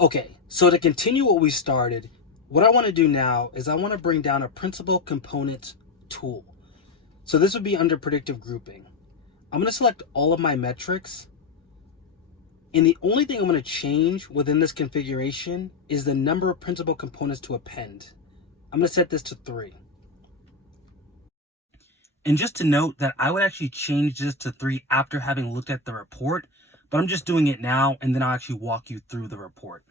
Okay, so to continue what we started, what I want to do now is I want to bring down a principal component tool. So this would be under predictive grouping. I'm going to select all of my metrics. And the only thing I'm going to change within this configuration is the number of principal components to append. I'm going to set this to 3. And just to note that I would actually change this to 3 after having looked at the report, but I'm just doing it now and then I'll actually walk you through the report.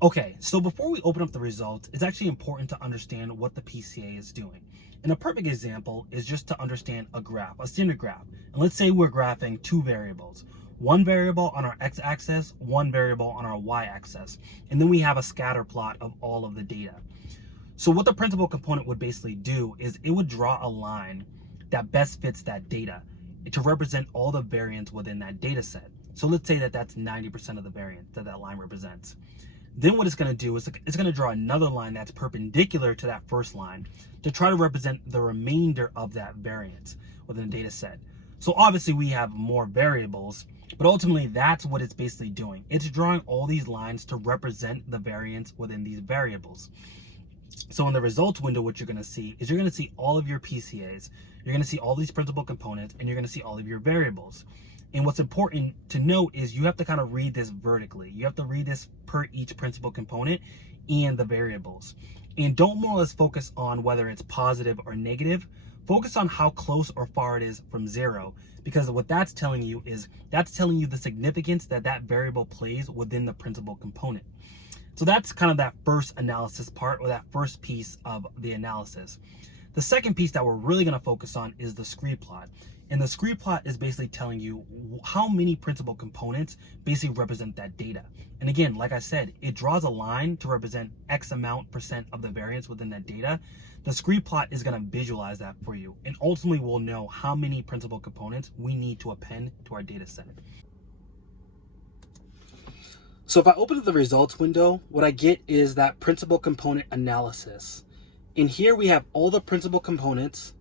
Okay, so before we open up the results, it's actually important to understand what the PCA is doing. And a perfect example is just to understand a graph, a standard graph. And let's say we're graphing 2 variables, one variable on our x-axis, one variable on our y-axis. And then we have a scatter plot of all of the data. So what the principal component would basically do is it would draw a line that best fits that data to represent all the variance within that data set. So let's say that that's 90% of the variance that that line represents. Then what it's going to do is it's going to draw another line that's perpendicular to that first line to try to represent the remainder of that variance within the data set. So obviously we have more variables, but ultimately that's what it's basically doing. It's drawing all these lines to represent the variance within these variables. So in the results window, what you're going to see is you're going to see all of your PCAs, you're going to see all these principal components, and you're going to see all of your variables. And what's important to note is you have to kind of read this vertically. You have to read this per each principal component and the variables. And don't more or less focus on whether it's positive or negative. Focus on how close or far it is from 0, because what that's telling you is that's telling you the significance that that variable plays within the principal component. So that's kind of that first analysis part, or that first piece of the analysis. The second piece that we're really going to focus on is the Scree Plot. And the Scree Plot is basically telling you how many principal components basically represent that data. And again, like I said, it draws a line to represent X amount % of the variance within that data. The Scree Plot is going to visualize that for you. And ultimately, we'll know how many principal components we need to append to our data set. So if I open up the results window, what I get is that principal component analysis. In here, we have all the principal components,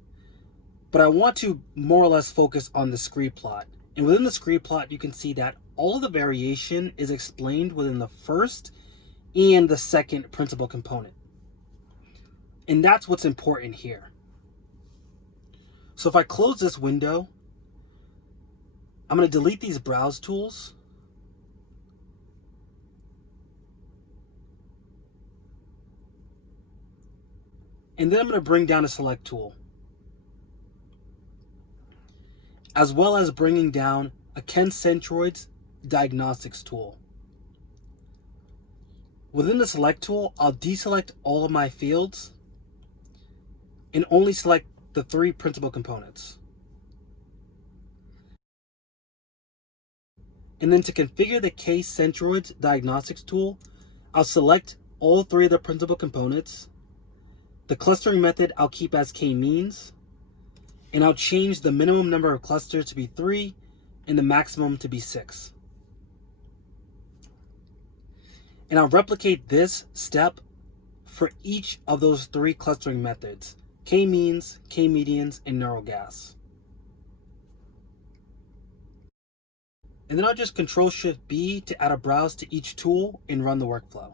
but I want to more or less focus on the Scree Plot. And within the Scree Plot, you can see that all of the variation is explained within the first and the second principal component. And that's what's important here. So if I close this window, I'm going to delete these browse tools. And then I'm going to bring down a select tool, as well as bringing down a Centroids Diagnostics tool. Within the select tool, I'll deselect all of my fields and only select the 3 principal components. And then to configure the Centroids Diagnostics tool, I'll select all 3 of the principal components. The clustering method I'll keep as k-means, and I'll change the minimum number of clusters to be 3 and the maximum to be 6. And I'll replicate this step for each of those 3 clustering methods: k-means, k-medians, and neural gas. And then I'll just Control-Shift-B to add a browse to each tool and run the workflow.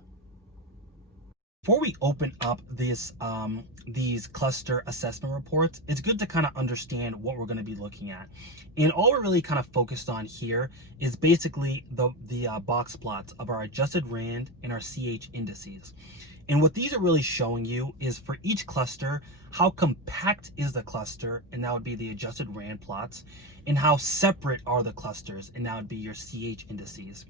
Before we open up these cluster assessment reports, it's good to kind of understand what we're going to be looking at. And all we're really kind of focused on here is basically the box plots of our adjusted RAND and our CH indices. And what these are really showing you is for each cluster, how compact is the cluster, and that would be the adjusted RAND plots, and how separate are the clusters, and that would be your CH indices.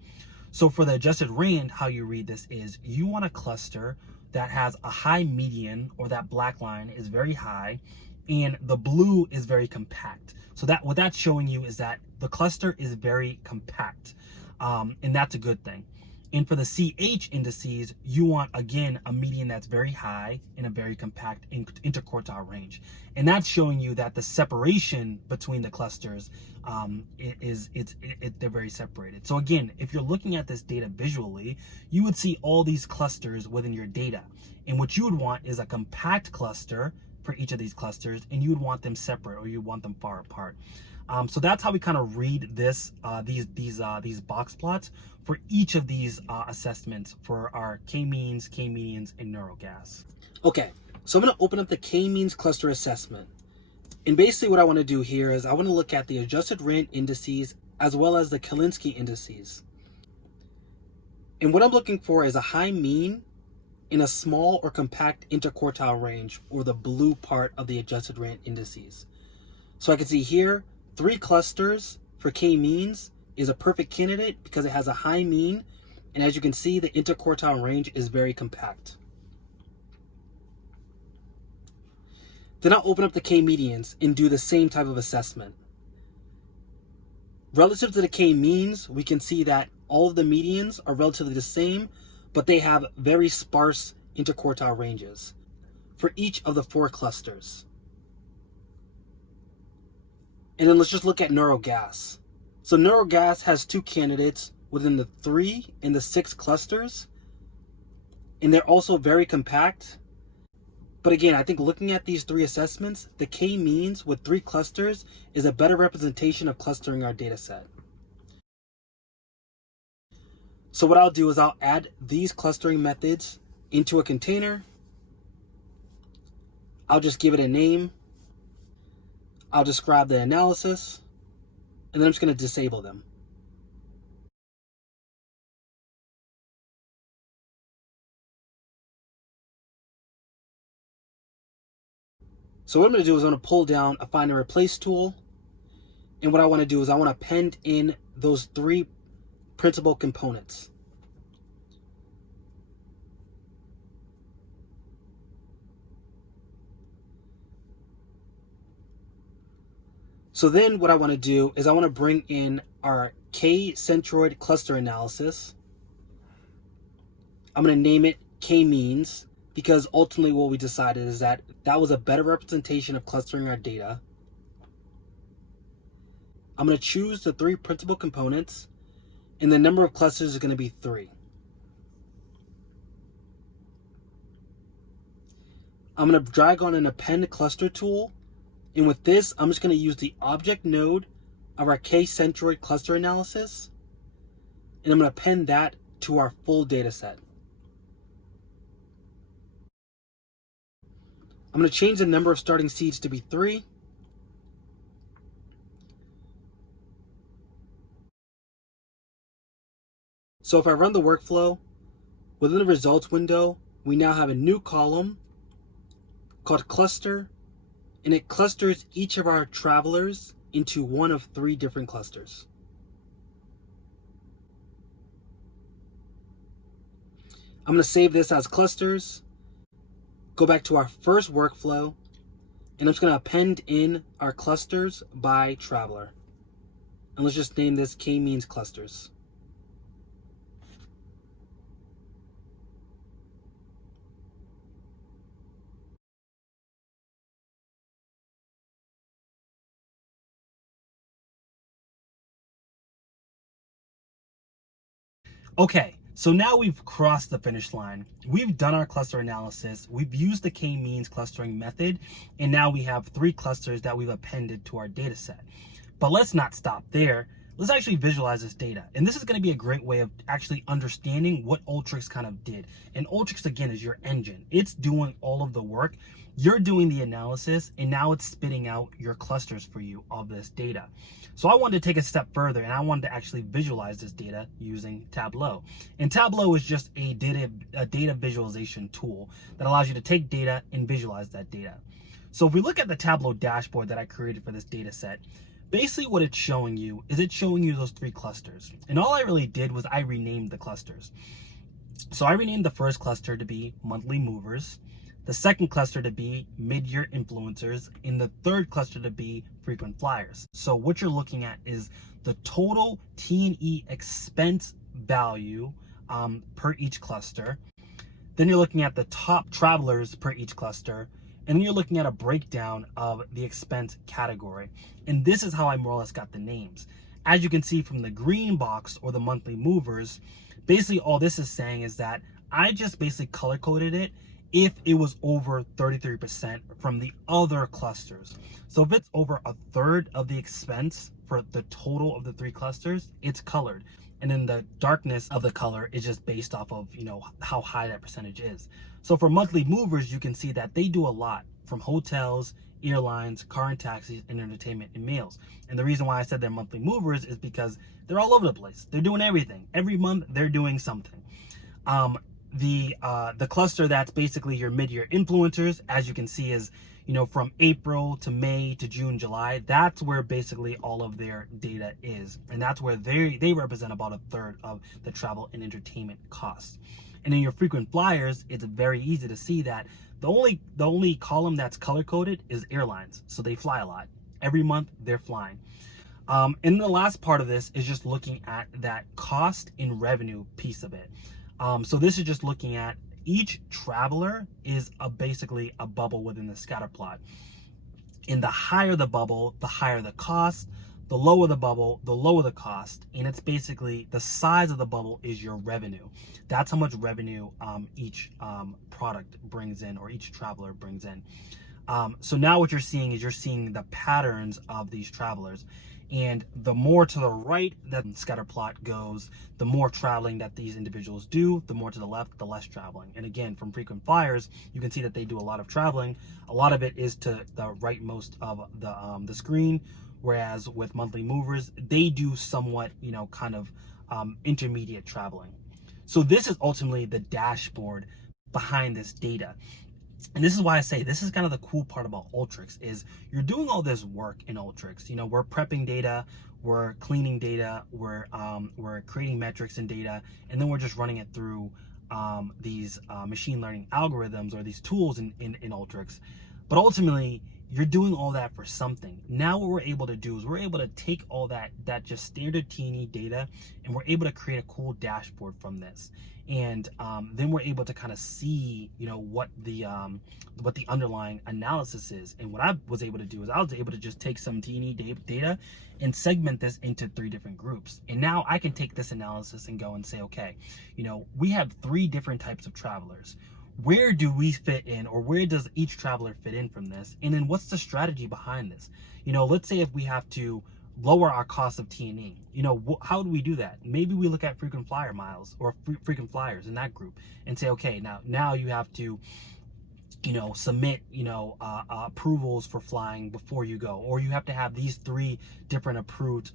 So for the adjusted RAND, how you read this is you want a cluster that has a high median, or that black line is very high, and the blue is very compact. So that what that's showing you is that the cluster is very compact, and that's a good thing. And for the CH indices, you want, again, a median that's very high and a very compact interquartile range. And that's showing you that the separation between the clusters, they're very separated. So again, if you're looking at this data visually, you would see all these clusters within your data. And what you would want is a compact cluster for each of these clusters, and you would want them separate, or you want them far apart. So that's how we kind of read this these box plots for each of these assessments for our k-means, k-medians, and neurogas. Okay, so I'm going to open up the k-means cluster assessment. And basically what I want to do here is I want to look at the adjusted rand indices as well as the Kalinske indices. And what I'm looking for is a high mean in a small or compact interquartile range, or the blue part of the adjusted rand indices. So I can see here 3 clusters for k-means is a perfect candidate because it has a high mean, and as you can see, the interquartile range is very compact. Then I'll open up the k-medians and do the same type of assessment. Relative to the k-means, we can see that all of the medians are relatively the same, but they have very sparse interquartile ranges for each of the 4 clusters. And then let's just look at neurogas. So neurogas has 2 candidates within the 3 and the 6 clusters, and they're also very compact. But again, I think looking at these 3 assessments, the k-means with 3 clusters is a better representation of clustering our data set. So what I'll do is I'll add these clustering methods into a container. I'll just give it a name. I'll describe the analysis, and then I'm just going to disable them. So what I'm going to do is I'm going to pull down a find and replace tool. And what I want to do is I want to append in those 3 principal components. So then what I want to do is I want to bring in our K-Centroid cluster analysis. I'm going to name it K-means because ultimately what we decided is that that was a better representation of clustering our data. I'm going to choose the 3 principal components, and the number of clusters is going to be 3. I'm going to drag on an Append Cluster tool, and with this, I'm just going to use the object node of our K-Centroid cluster analysis, and I'm going to append that to our full data set. I'm going to change the number of starting seeds to be 3. So if I run the workflow, within the results window, we now have a new column called cluster, and it clusters each of our travelers into one of 3 different clusters. I'm going to save this as clusters, go back to our first workflow, and I'm just going to append in our clusters by traveler. And let's just name this k-means clusters. Okay, so now we've crossed the finish line. We've done our cluster analysis. We've used the k-means clustering method, and now we have 3 clusters that we've appended to our data set. But let's not stop there. Let's actually visualize this data. And this is going to be a great way of actually understanding what Alteryx kind of did. And Alteryx, again, is your engine. It's doing all of the work. You're doing the analysis, and now it's spitting out your clusters for you of this data. So I wanted to take a step further, and I wanted to actually visualize this data using Tableau. And Tableau is just a data visualization tool that allows you to take data and visualize that data. So if we look at the Tableau dashboard that I created for this data set, basically what it's showing you is it's showing you those 3 clusters. And all I really did was I renamed the clusters. So I renamed the first cluster to be monthly movers, the second cluster to be mid-year influencers, and the third cluster to be frequent flyers. So what you're looking at is the total T&E expense value per each cluster. Then you're looking at the top travelers per each cluster, and then you're looking at a breakdown of the expense category. And this is how I more or less got the names. As you can see from the green box, or the monthly movers, basically all this is saying is that I just basically color coded it if it was over 33% from the other clusters. So if it's over a third of the expense for the total of the 3 clusters, it's colored. And then the darkness of the color is just based off of, how high that percentage is. So for monthly movers, you can see that they do a lot, from hotels, airlines, car and taxis, and entertainment and meals. And the reason why I said they're monthly movers is because they're all over the place. They're doing everything. Every month they're doing something. The cluster that's basically your mid-year influencers, as you can see, is from April to May to June, July. That's where basically all of their data is, and that's where they represent about a third of the travel and entertainment costs. And in your frequent flyers, it's very easy to see that the only column that's color coded is airlines. So they fly a lot. Every month they're flying. And the last part of this is just looking at that cost and revenue piece of it. So this is just looking at each traveler is basically a bubble within the scatter plot. And the higher the bubble, the higher the cost. The lower the bubble, the lower the cost. And it's basically the size of the bubble is your revenue. That's how much revenue each product brings in, or each traveler brings in. So now what you're seeing is the patterns of these travelers. And the more to the right that scatter plot goes, the more traveling that these individuals do. The more to the left, the less traveling. And again, from frequent flyers, you can see that they do a lot of traveling. A lot of it is to the rightmost of the screen, whereas with monthly movers, they do somewhat, intermediate traveling. So this is ultimately the dashboard behind this data. And this is why I say this is kind of the cool part about Alteryx, is you're doing all this work in Alteryx. We're prepping data, we're cleaning data, we're creating metrics in data, and then we're just running it through these machine learning algorithms or these tools in Alteryx. But ultimately, you're doing all that for something. Now what we're able to do is we're able to take all that just standard T&E data, and we're able to create a cool dashboard from this. And then we're able to kind of see, what the underlying analysis is. And what I was able to do is I was able to just take some T&E data and segment this into 3 different groups. And now I can take this analysis and go and say, okay, we have 3 different types of travelers. Where do we fit in, or where does each traveler fit in from this? And then what's the strategy behind this? Let's say if we have to lower our cost of T&E, how do we do that? Maybe we look at frequent flyer miles or frequent flyers in that group and say, okay, now you have to submit approvals for flying before you go, or you have to have these 3 different approved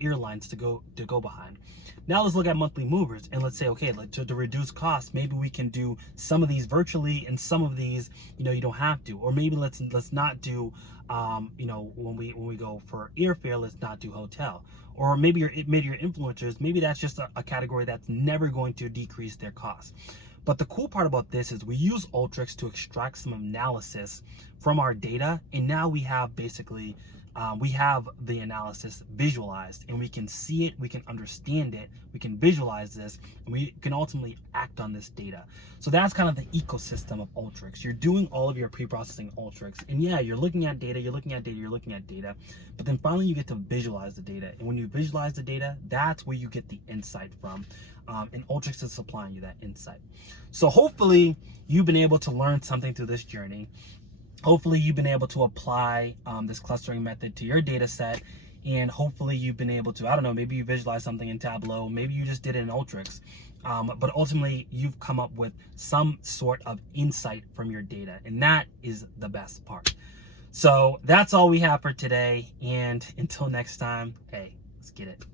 airlines to go behind. Now let's look at monthly movers, and let's say, okay, to reduce costs, maybe we can do some of these virtually, and some of these you don't have to. Or maybe let's not do when we go for airfare, let's not do hotel. Or maybe your influencers, maybe that's just a category that's never going to decrease their costs. But the cool part about this is we use Alteryx to extract some analysis from our data, and now we have basically we have the analysis visualized, and we can see it, we can understand it, we can visualize this, and we can ultimately act on this data. So that's kind of the ecosystem of Alteryx. You're doing all of your pre-processing Alteryx, and yeah, you're looking at data, but then finally you get to visualize the data. And when you visualize the data, that's where you get the insight from. And Alteryx is supplying you that insight. So hopefully you've been able to learn something through this journey. Hopefully you've been able to apply this clustering method to your data set, and hopefully you've been able to, I don't know, maybe you visualize something in Tableau, maybe you just did it in Alteryx, but ultimately you've come up with some sort of insight from your data, and that is the best part. So that's all we have for today, and until next time, hey, let's get it.